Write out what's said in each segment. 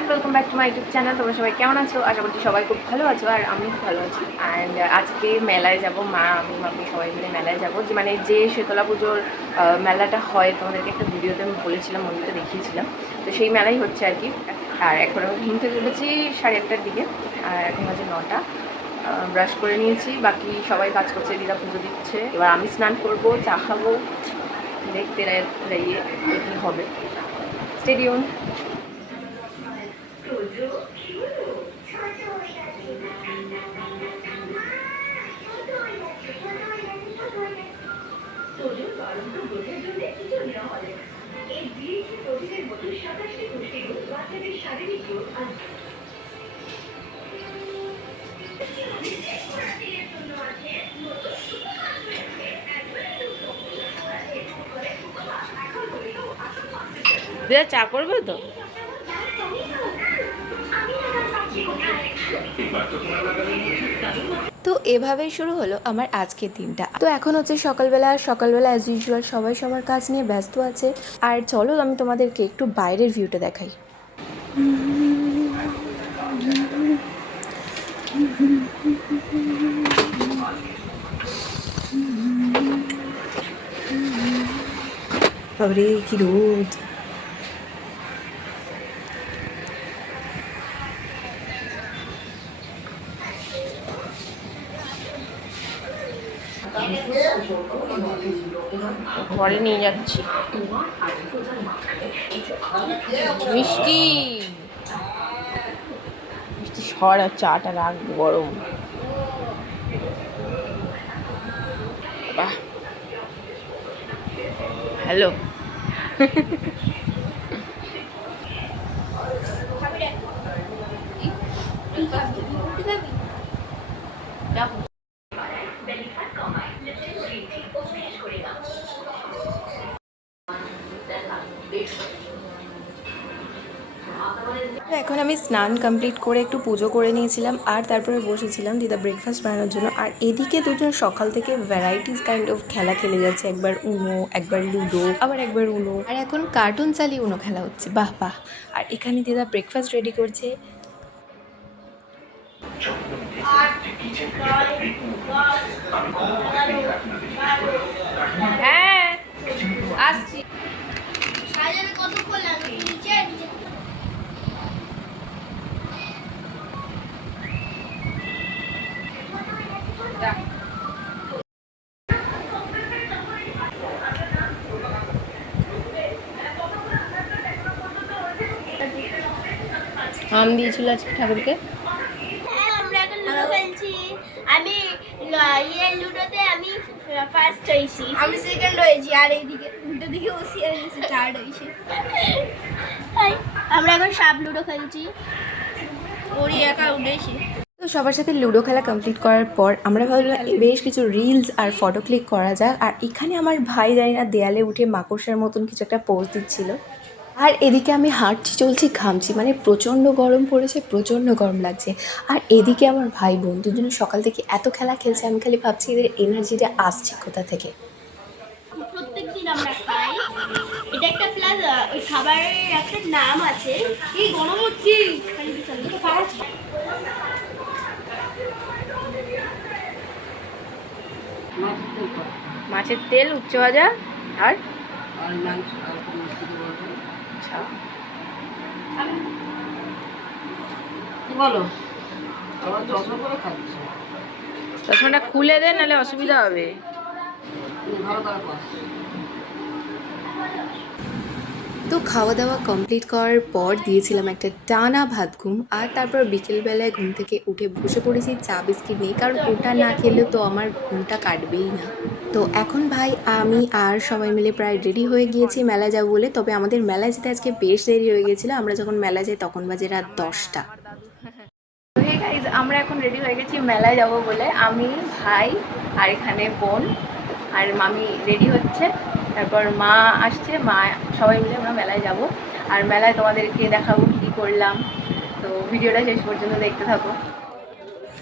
And welcome back to my YouTube channel. তোমরা সবাই কেমন আছো? আশা করছি সবাই খুব ভালো আছো, আর আমি খুব ভালো আছি। অ্যান্ড আজকে মেলায় যাব, মা আমি মাম্মি সবাই মিলে মেলায় যাব। যে মানে যে শীতলা পুজোর মেলাটা হয়, তোমাদেরকে একটা ভিডিওতে আমি বলেছিলাম, মন্দিরটা দেখিয়েছিলাম। তো সেই মেলাই হচ্ছে আর কি। আর এখন আমি ঘুম থেকে উঠেছি 8:30টার দিকে, আর এখন বাজে 9টা। ব্রাশ করে নিয়েছি, বাকি সবাই কাজ করছে, দিদা পুজো দিচ্ছে। এবার আমি স্নান করবো, চা খাবো, দেখতে রইয়ে কী হবে। স্টেডিয়াম। দিদা চা করবে তো? তো এভাবেই শুরু হলো আমার আজকের দিনটা। তো এখন হচ্ছে সকালবেলা অ্যাজ ইউজুয়াল সবাই সবার কাজ নিয়ে ব্যস্ত আছে। আর চলো আমি তোমাদেরকে একটু বাইরের ভিউটা দেখাই। বাবরে কি রোদ! ঘরে নিয়ে যাচ্ছি মিষ্টি মিষ্টি সর, আর চাটা রাখ গরম। বাহ, হ্যালো। তো এখন আমি স্নান কমপ্লিট করে একটু পুজো করে নিয়েছিলাম, আর তারপরে বসেছিলাম দিদা ব্রেকফাস্ট বানানোর জন্য। আর এদিকে দুজন সকাল থেকে ভ্যারাইটিস কাইন্ড অফ খেলা খেলে যাচ্ছে, একবার উনো, একবার লুডো, আবার একবার উনো, আর এখন কার্টুন চালিয়ে উনো খেলা হচ্ছে। বাহ বাহ! আর এখানে দিদা ব্রেকফাস্ট রেডি করছে। হ্যাঁ আসছি। আম দিয়েছিল আজকে ঠাকুরকে। আমরা এখন লুডো খেলছি। আমি লুডোতে আমি ফার্স্ট হয়েছি, আমি সেকেন্ড হয়েছি, আর এইদিকে উল্টো দিকে বসি আর থার্ড হয়েছি। আমরা এখন সাপ লুডো খেলছি, ওরই একা উঠেছি। তো সবার সাথে লুডো খেলা কমপ্লিট করার পর আমরা ভাবলাম বেশ কিছু রিলস আর ফটো ক্লিক করা যাক। আর এখানে আমার ভাই জানি না দেয়ালে উঠে মাকড়সার মতন কিছু একটা পোজ দিচ্ছিল। আর এদিকে আমি হাঁটছি, চলছি, ঘামছি, মানে প্রচণ্ড গরম পড়েছে, প্রচণ্ড গরম লাগছে। আর এদিকে আমার ভাই বোন দুজনে সকাল থেকে এত খেলা খেলছে, আমি খালি ভাবছি এদের এনার্জিটা আসছে কোথা থেকে। প্রত্যেকদিন আমরা খাই, এটা একটা প্লাস ওই খাবারের একটা নাম আছে। এই গরম হচ্ছে মাছের তেল, উচ্চ ভাজা আর বলো চশমাটা খুলে দে, নাহলে অসুবিধা হবে। ভালো করে তো খাওয়া দাওয়া কমপ্লিট করার পর দিয়েছিলাম একটা টানা ভাত ঘুম। আর তারপর বিকেলবেলায় ঘুম থেকে উঠে বসে পড়েছি চা বিস্কিট নিয়ে, কারণ ওটা না খেলে তো আমার ঘুমটা কাটবেই না। তো এখন ভাই আমি আর সবাই মিলে প্রায় রেডি হয়ে গিয়েছি মেলায় যাবো বলে। তবে আমাদের মেলায় যেতে আজকে বেশ দেরি হয়ে গেছিলো। আমরা যখন মেলায় যাই তখন বাজে রাত 10টা। হে গাইজ, আমরা এখন রেডি হয়ে গেছি মেলায় যাব বলে। আমি, ভাই, আর এখানে বোন আর মামি রেডি হচ্ছে। তারপর মা আসছে, মা, সবাই মিলে আমরা মেলায় যাব। আর মেলায় তোমাদেরকে দেখাবো কী করলাম। তো ভিডিওটা শেষ পর্যন্ত দেখতে থাকো।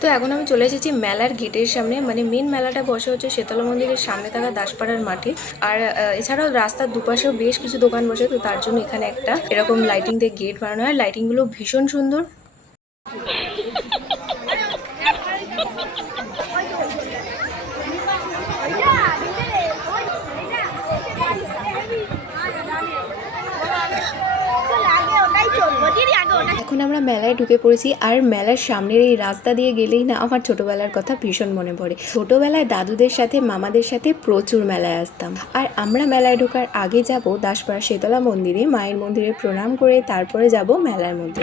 তো এখন আমি চলে এসেছি মেলার গেটের সামনে, মানে মেন মেলাটা বসে হচ্ছে শীতলা মন্দিরের সামনে থাকা দাসপাড়ার মাঠে। আর এছাড়াও রাস্তার দুপাশেও বেশ কিছু দোকান বসে, তো তার জন্য এখানে একটা এরকম লাইটিং দিয়ে গেট বানানো হয়। লাইটিংগুলো ভীষণ সুন্দর। এখন আমরা মেলায় ঢুকে পড়েছি, আর মেলার সামনের এই রাস্তা দিয়ে গেলেই না আমার ছোটবেলার কথা ভীষণ মনে পড়ে। ছোটবেলায় দাদুদের সাথে মামাদের সাথে প্রচুর মেলায় আসতাম। আর আমরা মেলায় ঢোকার আগে যাব দাসপাড়া শীতলা মন্দিরে, মায়ের মন্দিরে প্রণাম করে তারপরে যাব মেলার মধ্যে।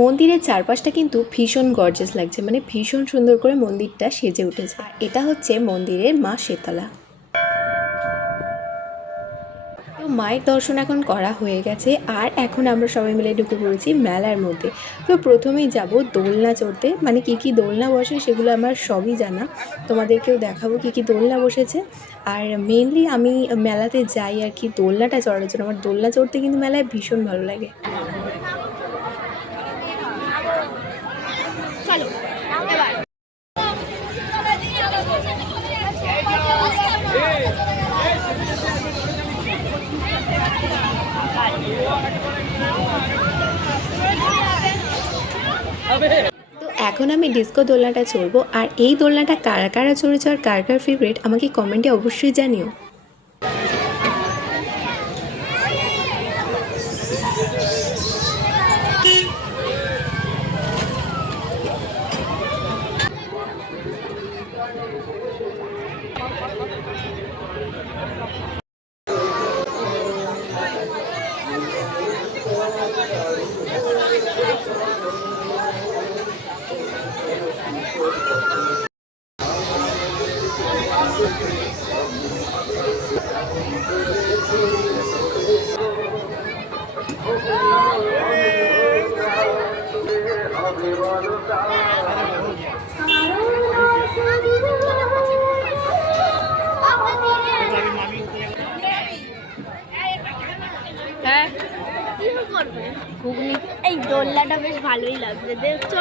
মন্দিরের চারপাশটা কিন্তু ভীষণ গর্জাস লাগছে, মানে ভীষণ সুন্দর করে মন্দিরটা সেজে উঠেছে। আর এটা হচ্ছে মন্দিরের মা শীতলা। তো মায়ের দর্শন এখন করা হয়ে গেছে, আর এখন আমরা সবাই মিলে ঢুকে পড়েছি মেলার মধ্যে। তো প্রথমেই যাব দোলনা চড়তে, মানে কী কী দোলনা বসে সেগুলো আমার সবই জানা, তোমাদেরকেও দেখাবো কী কী দোলনা বসেছে। আর মেনলি আমি মেলাতে যাই আর কি দোলনাটা চড়ার জন্য। আমার দোলনা চড়তে কিন্তু মেলায় ভীষণ ভালো লাগে। চলো এবার তো এখন আমি ডিস্কো দোলনাটা চড়বো, আর এই দোলনাটা কারা কারা চড়েছে আর কার কার ফেভারিট আমাকে কমেন্টে অবশ্যই জানিও। হ্যাঁ কি করবে ঘুগনি। এই দোলনাটা বেশ ভালোই লাগছে, দেখছো?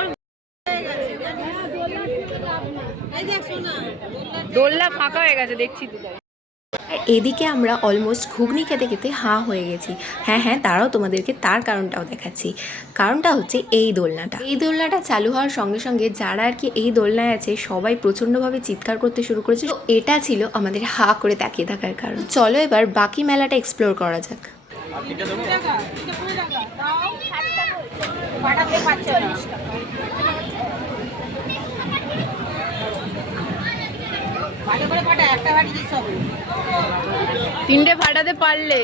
দোলনা ফাঁকা হয়ে গেছে দেখছি তো। আর এদিকে আমরা অলমোস্ট ঘুগনি খেতে খেতে হাঁ হয়ে গেছি। হ্যাঁ তারাও তোমাদেরকে তার কারণটাও দেখাচ্ছি। কারণটা হচ্ছে এই দোলনাটা। এই দোলনাটা চালু হওয়ার সঙ্গে সঙ্গে যারা আর কি এই দোলনায় আছে সবাই প্রচণ্ডভাবে চিৎকার করতে শুরু করেছে। তো এটা ছিল আমাদের হাঁ করে তাকিয়ে থাকার কারণ। চলো এবার বাকি মেলাটা এক্সপ্লোর করা যাক। তিনটে ফাটাতে পারলে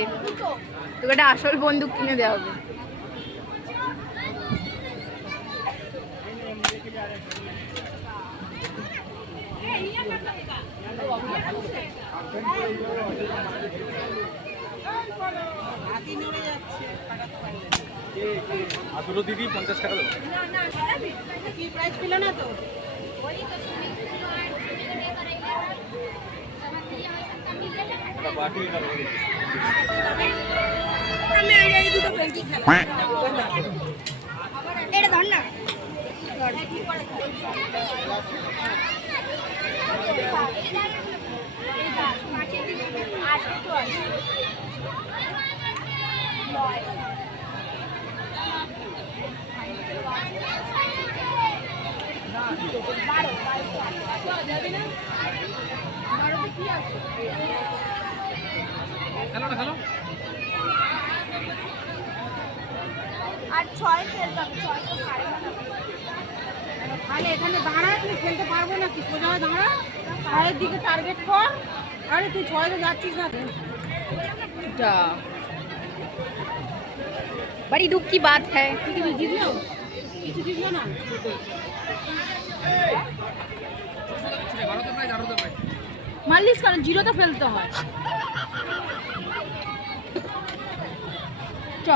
তোকে একটা আসল বন্দুক কিনে দেওয়া হবে। দিদি 50 টাকা দেবো। কি প্রাইস পেল না তো? এটা ধর না। আর 6 ফেলতে হবে, 6 তো পারবে না। তাহলে এখানে দাঁড়া, তুমি খেলতে পারবো না কি? সোজা হয়ে দাঁড়া, ছয়ের দিকে টার্গেট কর। আরে তুই ছয়তে যাচ্ছিস না তো। যা बड़ी दुख की बात है। তুই কিছু জিতলো? কিছু জিতলো না? মারলিস কারণ জিরোতে ফেলতে হয়। চ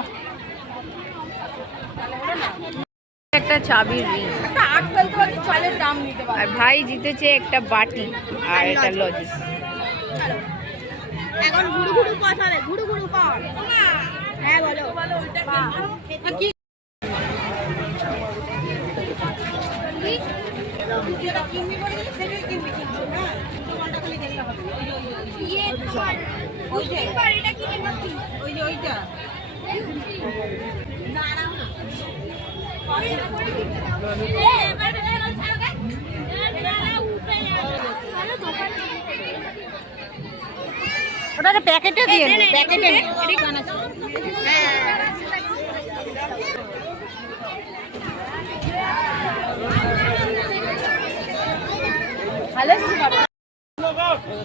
একটা চাবির রিং একটা আট ফেলতে পারলে চালের দাম নিতে পারে। আর ভাই জিতেছে একটা বাটি আর একটা লজিস। এখন ঘুরু ঘুরু পথ হবে, ঘুরু ঘুরু পথ। হ্যাঁ বলো কি কিনবি বলে সেটাই কিনবি কিন্তু হ্যাঁ, বলটা খালি দেখলে হবে। ইয়ে তোমার ওই যে এটা কি নেব কি? ওই যে ওইটা দাঁড়াও না। পরে কিনতে দাও। এবার ছাড়ো দাঁড়া উঠে যাবে। আরে দোকান ওটা প্যাকেটে দিয়ে দে, প্যাকেটে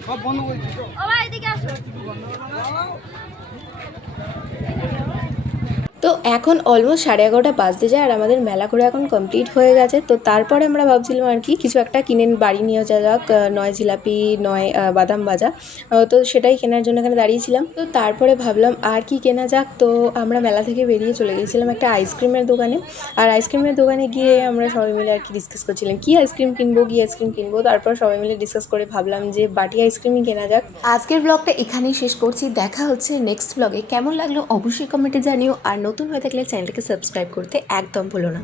সব বন্ধ করে দিচ্ছ। ও ভাই এদিকে আসো। তো এখন অলমোস্ট 11:30 বাজতে যায় আর আমাদের মেলা করে এখন কমপ্লিট হয়ে গেছে। তো তারপরে আমরা ভাবছিলাম আর কি কিছু একটা কিনে বাড়ি নিয়ে যাওয়া যাক, নয় জিলাপি নয় বাদাম ভাজা। তো সেটাই কেনার জন্য এখানে দাঁড়িয়েছিলাম। তো তারপরে ভাবলাম আর কি কেনা যাক, তো আমরা মেলা থেকে বেরিয়ে চলে গিয়েছিলাম একটা আইসক্রিমের দোকানে। আর আইসক্রিমের দোকানে গিয়ে আমরা সবাই মিলে আর কি ডিসকাস করছিলাম কী আইসক্রিম কিনবো। তারপর সবাই মিলে ডিসকাস করে ভাবলাম যে বাটি আইসক্রিমই কেনা যাক। আজকের ব্লগটা এখানেই শেষ করছি, দেখা হচ্ছে নেক্সট ব্লগে। কেমন লাগলো অবশ্যই কমেন্টে জানিও, আর নতুন হয়ে থাকলে চ্যানেলটাকে সাবস্ক্রাইব করতে একদম ভুলো না।